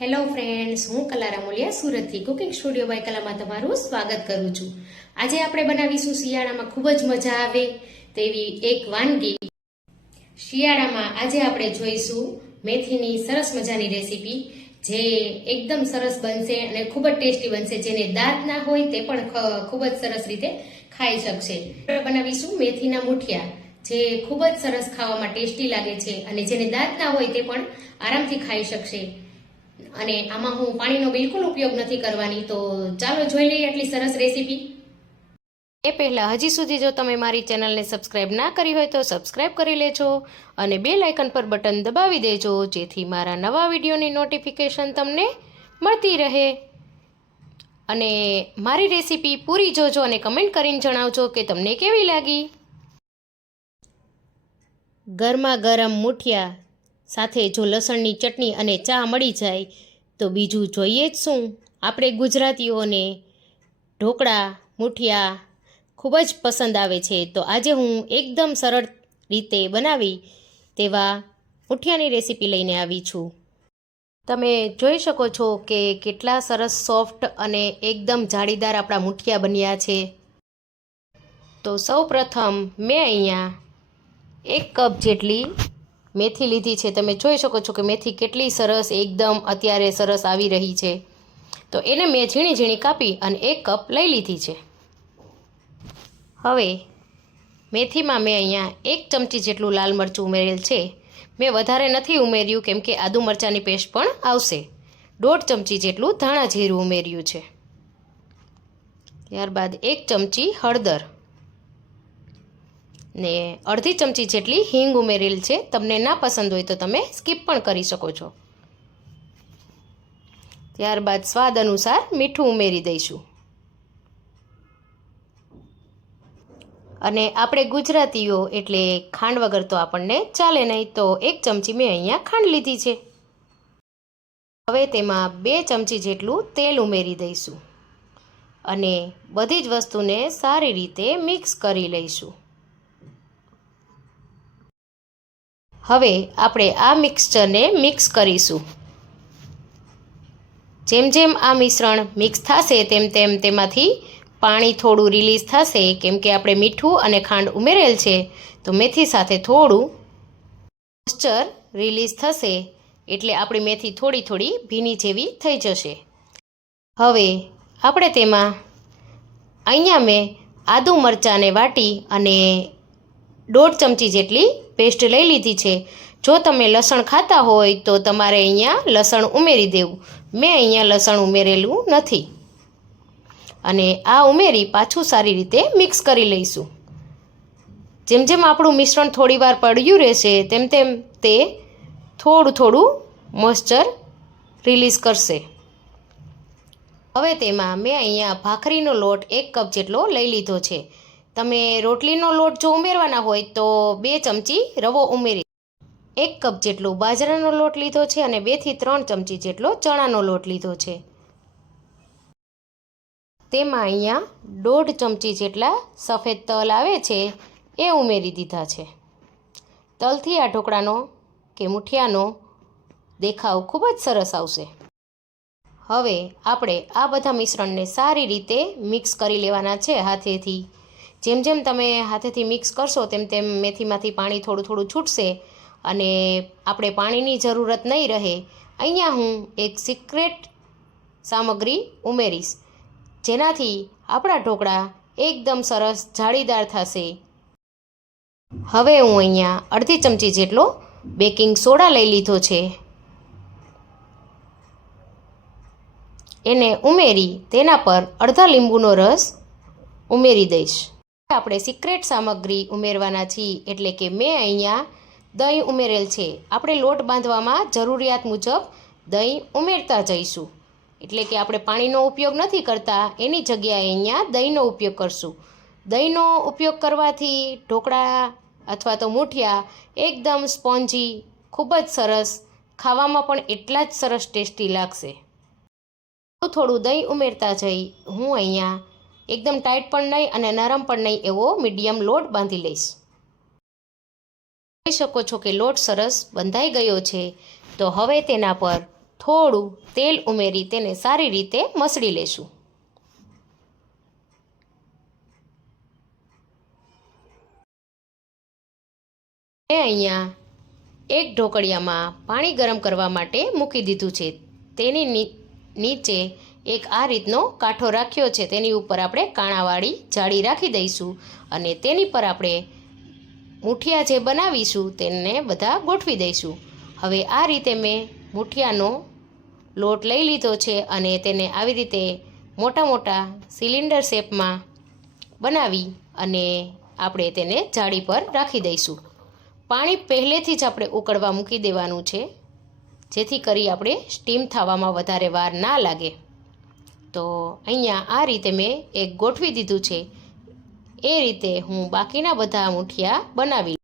Hello friends, હું કલા રામોલિયા સુરતથી કુકિંગ સ્ટુડિયો બાય કલામાં તમારું સ્વાગત કરું છું। આજે આપણે બનાવીશું શિયાળામાં ખૂબ જ મજા આવે તેવી એક વાનગી। શિયાળામાં આજે આપણે જોઈશું મેથીની સરસ મજાની રેસીપી, જે એકદમ સરસ બનશે અને ખૂબ જ ટેસ્ટી બનશે। જેને દાંત ના હોય તે પણ ખૂબ જ સરસ રીતે ખાઈ શકશે। આપણે બનાવીશું મેથીના મુઠિયા, જે ખૂબ જ સરસ ખાવામાં ટેસ્ટી લાગે છે અને જેને દાંત ના હોય તે પણ આરામથી ખાઈ શકશે। અને આમાં હું પાણીનો બિલકુલ ઉપયોગ નથી કરવાની। તો ચાલો જોઈ લઈએ આટલી સરસ રેસીપી। એ પહેલા હજી સુધી જો તમે મારી ચેનલને સબસ્ક્રાઇબ ના કરી હોય તો સબસ્ક્રાઇબ કરી લેજો અને બેલ આઇકન પર બટન દબાવી દેજો, જેથી મારા નવા વિડીયોની નોટિફિકેશન તમને મળતી રહે। અને મારી રેસીપી પૂરી જોજો અને કમેન્ટ કરીને જણાવજો કે તમને કેવી લાગી। ગરમા ગરમ મુઠિયા સાથે જો લસણની ચટણી અને ચા મળી જાય તો બીજું જોઈએ જ શું। આપણે ગુજરાતીઓને ઢોકળા, મુઠિયા ખૂબ જ પસંદ આવે છે। તો આજે હું એકદમ સરળ રીતે બનાવી તેવા મુઠિયાની રેસીપી લઈને આવી છું। તમે જોઈ શકો છો કે કેટલા સરસ સોફ્ટ અને એકદમ જાળીદાર આપણા મુઠિયા બન્યા છે। તો સૌ પ્રથમ મેં અહીંયા 1 કપ જેટલી મેથી લીધી છે। તમે જોઈ શકો છો કે મેથી કેટલી સરસ એકદમ અત્યારે સરસ આવી રહી છે। તો એને મેં ઝીણી ઝીણી કાપી અને 1 કપ લઈ લીધી છે। હવે મેથીમાં મેં અહીંયા 1 ચમચી જેટલું લાલ મરચું ઉમેરેલ છે। મેં વધારે નથી ઉમેર્યું કેમ કે આદુ મરચાંની પેસ્ટ પણ આવશે। 1.5 ચમચી જેટલું ધાણા જીરું ઉમેર્યું છે। ત્યારબાદ 1 ચમચી હળદર ને અડધી ચમચી જેટલી હિંગ ઉમેરેલ છે। તમને ના પસંદ હોય તો તમે સ્કીપ પણ કરી શકો છો। ત્યારબાદ સ્વાદ અનુસાર મીઠું ઉમેરી દઈશું। અને આપણે ગુજરાતીઓ એટલે ખાંડ વગર તો આપણને ચાલે નહીં, તો 1 ચમચી મેં અહીંયા ખાંડ લીધી છે। હવે તેમાં 2 ચમચી જેટલું તેલ ઉમેરી દઈશું અને બધી જ વસ્તુને સારી રીતે મિક્સ કરી લઈશું। હવે આપણે આ મિક્સચરને મિક્સ કરીશું। જેમ જેમ આ મિશ્રણ મિક્સ થશે તેમ તેમ તેમાંથી પાણી થોડું રિલીઝ થશે, કેમ કે આપણે મીઠું અને ખાંડ ઉમેરેલ છે। તો મેથી સાથે થોડું મોઇસ્ચર રિલીઝ થશે એટલે આપણી મેથી થોડી થોડી ભીની જેવી થઈ જશે। હવે આપણે તેમાં અહીંયા મેં આદુ મરચાંને વાટી અને 1.5 ચમચી જેટલી પેસ્ટ લઈ લીધી છે। જો તમે લસણ ખાતા હોય તો તમારે અહીંયા લસણ ઉમેરી દેવું। મેં અહીંયા લસણ ઉમેરેલું નથી। અને આ ઉમેરી પાછું સારી રીતે મિક્સ કરી લઈશું। જેમ જેમ આપણું મિશ્રણ થોડી વાર પડ્યું રહેશે તેમ તેમ તે થોડું થોડું મોઇસ્ચર રિલીઝ કરશે। હવે તેમાં મેં અહીંયા ભાખરીનો લોટ 1 કપ જેટલો લઈ લીધો છે। તમે રોટલીનો લોટ જો ઉમેરવાના હોય તો 2 ચમચી રવો ઉમેરી, 1 કપ જેટલો બાજરાનો લોટ લીધો છે અને 2 થી 3 ચમચી જેટલો ચણાનો લોટ લીધો છે। તેમાં અહીંયા 1.5 ચમચી જેટલા સફેદ તલ આવે છે એ ઉમેરી દીધા છે। તલથી આ ઢોકળાનો કે મુઠિયાનો દેખાવ ખૂબ જ સરસ આવશે। હવે આપણે આ બધા મિશ્રણને સારી રીતે મિક્સ કરી લેવાના છે હાથેથી। જેમ જેમ તમે હાથેથી મિક્સ કરશો તેમ તેમ મેથીમાંથી પાણી થોડું થોડું છૂટશે અને આપણે પાણીની જરૂરત નહીં રહે। અહીંયા હું એક સિક્રેટ સામગ્રી ઉમેરીશ, જેનાથી આપણા ઢોકળા એકદમ સરસ જાળીદાર થશે। હવે હું અહીંયા અડધી ચમચી જેટલો બેકિંગ સોડા લઈ લીધો છે। એને ઉમેરી તેના પર અડધા લીંબુનો રસ ઉમેરી દઈશ। આપણે સિક્રેટ સામગ્રી ઉમેરવાના છીએ એટલે કે મેં અહીંયા દહીં ઉમેરેલ છે। આપણે લોટ બાંધવામાં જરૂરિયાત મુજબ દહીં ઉમેરતા જઈશું, એટલે કે આપણે પાણીનો ઉપયોગ નથી કરતા, એની જગ્યાએ અહીંયા દહીંનો ઉપયોગ કરશું। દહીંનો ઉપયોગ કરવાથી ઢોકળા અથવા તો મુઠિયા એકદમ સ્પોન્જી, ખૂબ જ સરસ, ખાવામાં પણ એટલા જ સરસ ટેસ્ટી લાગશે। થોડું દહીં ઉમેરતા જઈ હું અહીંયા એકદમ ટાઈટ પણ નહીં અને નરમ પણ નહીં એવો મીડિયમ લોટ બાંધી લઈશ। જોઈ શકો છો કે લોટ સરસ બંધાઈ ગયો છે। તો હવે તેના પર થોડું તેલ ઉમેરી તેને સારી રીતે મસળી લેશું. મેં અહીંયા એક ઢોકળિયામાં પાણી ગરમ કરવા માટે મૂકી દીધું છે. તેની નીચે એક આ રીતનો કાંઠો રાખ્યો છે. તેની ઉપર આપણે કાણાવાળી જાળી રાખી દઈશું અને તેની પર આપણે મૂઠિયા જે બનાવીશું તેને બધા ગોઠવી દઈશું. હવે આ રીતે મેં મૂઠિયાનો લોટ લઈ લીધો છે અને તેને આવી રીતે મોટા મોટા સિલિન્ડર શેપમાં બનાવી અને આપણે તેને જાળી પર રાખી દઈશું. પાણી પહેલેથી જ આપણે ઉકળવા મૂકી દેવાનું છે, જેથી કરી આપણે સ્ટીમ થવામાં વધારે વાર ના લાગે. તો અહીંયા આ રીતે મેં એક ગોઠવી દીધું છે. એ રીતે હું બાકીના બધા મૂઠિયા બનાવી.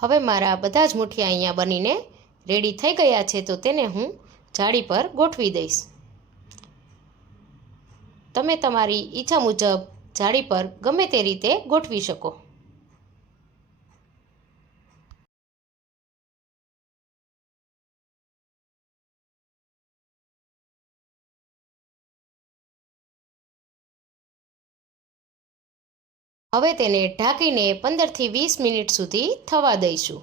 હવે મારા બધા જ મૂઠિયા અહીંયા બનીને રેડી થઈ ગયા છે, તો તેને હું જાળી પર ગોઠવી દઈશ. તમે તમારી ઈચ્છા મુજબ જાળી પર ગમે તે રીતે ગોઠવી શકો. હવે તેને ઢાંકીને 15થી 20 મિનિટ સુધી થવા દઈશું.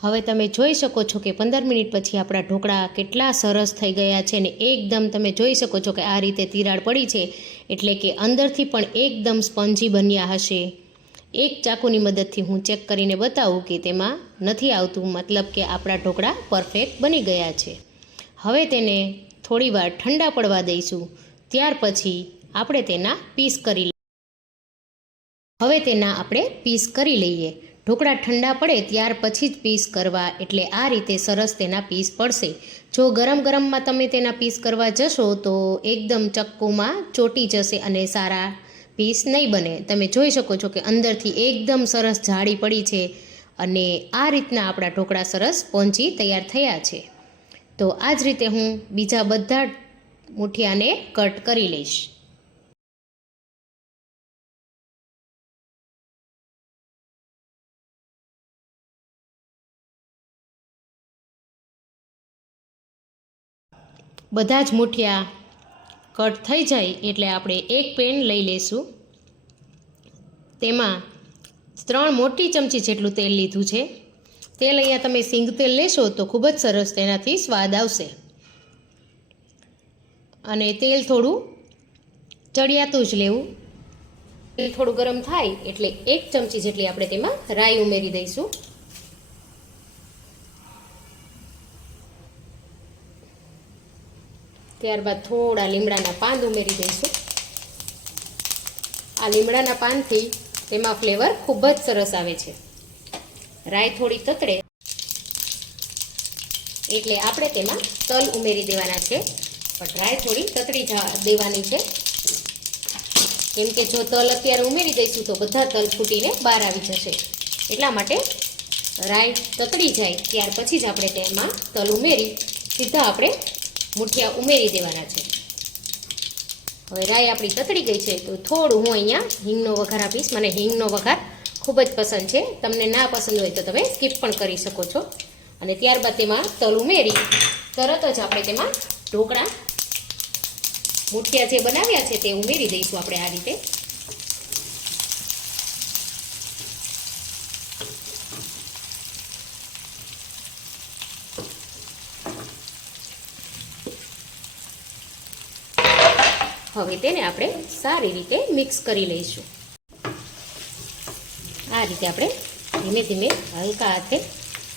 હવે તમે જોઈ શકો છો કે 15 મિનિટ પછી આપણા ઢોકળા કેટલા સરસ થઈ ગયા છે ને એકદમ તમે જોઈ શકો છો કે આ રીતે તિરાડ પડી છે, એટલે કે અંદરથી પણ એકદમ સ્પંજી બન્યા હશે. એક ચાકુની મદદથી હું ચેક કરીને બતાવું કે તેમાં નથી આવતું, મતલબ કે આપણા ઢોકળા પરફેક્ટ બની ગયા છે. હવે તેને થોડીવાર ઠંડા પડવા દઈશું. ત્યાર પછી આપણે તેના પીસ કરી લઈએ. હવે તેના આપણે પીસ કરી લઈએ. ઢોકળા ઠંડા પડે ત્યાર પછી જ પીસ કરવા, એટલે આ રીતે સરસ તેના પીસ પડશે. જો ગરમ ગરમમાં તમે તેના પીસ કરવા જશો તો એકદમ ચક્કુમાં ચોટી જશે અને સારા પીસ નહીં બને. તમે જોઈ શકો છો કે અંદરથી એકદમ સરસ જાળી પડી છે અને આ રીતના આપણા ઢોકળા સરસ સ્પોન્જી તૈયાર થયા છે. તો આ જ રીતે હું બીજા બધા મૂઠિયાને કટ કરી લઈશ. બધા જ મૂઠિયા કટ થઈ જાય એટલે આપણે એક પેન લઈ લઈશું. તેમાં 3 મોટી ચમચી જેટલું તેલ લીધું છે. તેલ અહીંયા તમે સિંગ તેલ લેશો તો ખૂબ જ સરસ તેનાથી સ્વાદ આવશે. અને તેલ થોડું ચડિયાતું જ લેવું. તેલ થોડું ગરમ થાય એટલે 1 ચમચી જેટલી આપણે તેમાં રાઈ ઉમેરી દઈશું. ત્યારબાદ થોડા લીમડાના પાન ઉમેરી દઈશું. આ લીમડાના પાનથી તેમાં ફ્લેવર ખૂબ જ સરસ આવે છે. રાઈ થોડી તતડે એટલે આપણે તેમાં તલ ઉમેરી દેવાના છે, પણ રાઈ થોડી તતડી દેવાની છે, કેમ કે જો તલ અત્યારે ઉમેરી દઈશું તો બધા તલ ફૂટીને બહાર આવી જશે. એટલા માટે રાઈ તતડી જાય ત્યાર પછી જ આપણે તેમાં તલ ઉમેરી સીધા આપણે મૂઠિયા ઉમેરી દેવાના છે. હવે રાઈ આપણી તતડી ગઈ છે તો થોડું હું અહીંયા હિંગનો વઘાર આપીશ. મને હિંગનો વઘાર ખૂબ જ પસંદ છે. તમને ના પસંદ હોય તો તમે સ્કીપ પણ કરી શકો છો. અને ત્યારબાદ તેમાં તલ ઉમેરી તરત જ આપણે તેમાં ઢોકળા મૂઠિયા જે બનાવ્યા છે તે ઉમેરી દઈશું આપણે આ રીતે. હવે તેને આપણે સારી રીતે મિક્સ કરી લઈશું. આ રીતે આપણે ધીમે ધીમે હલકા હાથે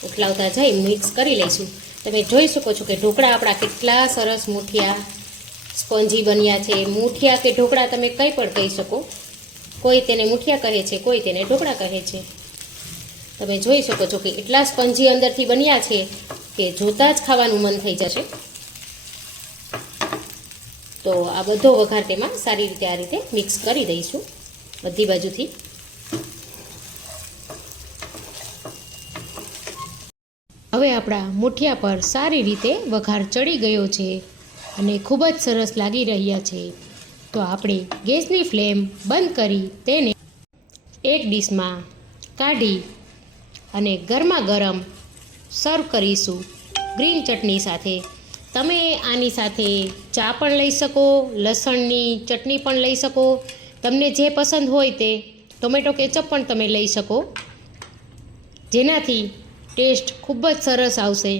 ઉથલાવતા જઈ મિક્સ કરી લઈશું. તમે જોઈ શકો છો કે ઢોકળા આપણા કેટલા સરસ મૂઠિયા સ્પોન્જી બન્યા છે. મૂઠિયા કે ઢોકળા તમે કંઈ પણ કહી શકો. કોઈ તેને મૂઠિયા કહે છે, કોઈ તેને ઢોકળા કહે છે. તમે જોઈ શકો છો કે એટલા સ્પંજી અંદરથી બન્યા છે કે જોતાં જ ખાવાનું મન થઈ જશે. તો આ બધો વઘાર તેમાં સારી રીતે આ રીતે મિક્સ કરી દઈશું બધી બાજુથી. હવે આપણા મુઠિયા પર સારી રીતે વઘાર ચડી ગયો છે અને ખૂબ જ સરસ લાગી રહ્યા છે. તો આપણે ગેસની ફ્લેમ બંધ કરી તેને એક ડીશમાં કાઢી અને ગરમા ગરમ સર્વ કરીશું ગ્રીન ચટણી સાથે. તમે આની સાથે ચા પણ લઈ શકો, લસણની ચટણી પણ લઈ શકો, તમને જે પસંદ હોય તે. ટોમેટો કેચઅપ પણ તમે લઈ શકો, જેનાથી ટેસ્ટ ખૂબ જ સરસ આવશે.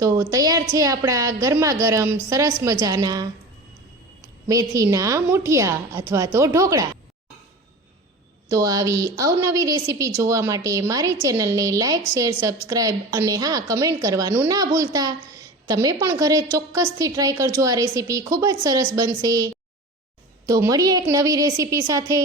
તો તૈયાર છે આપણા ગરમા ગરમ સરસ મજાના મેથીના મુઠિયા અથવા તો ઢોકળા. તો આવી અવનવી રેસીપી જોવા માટે મારી ચેનલને લાઇક, શેર, સબસ્ક્રાઈબ અને હા, કમેન્ટ કરવાનું ના ભૂલતા. તમે પણ ઘરે ચોક્કસથી ટ્રાય કરજો. આ રેસીપી ખૂબ જ સરસ બનશે. તો મળીએ એક નવી રેસીપી સાથે.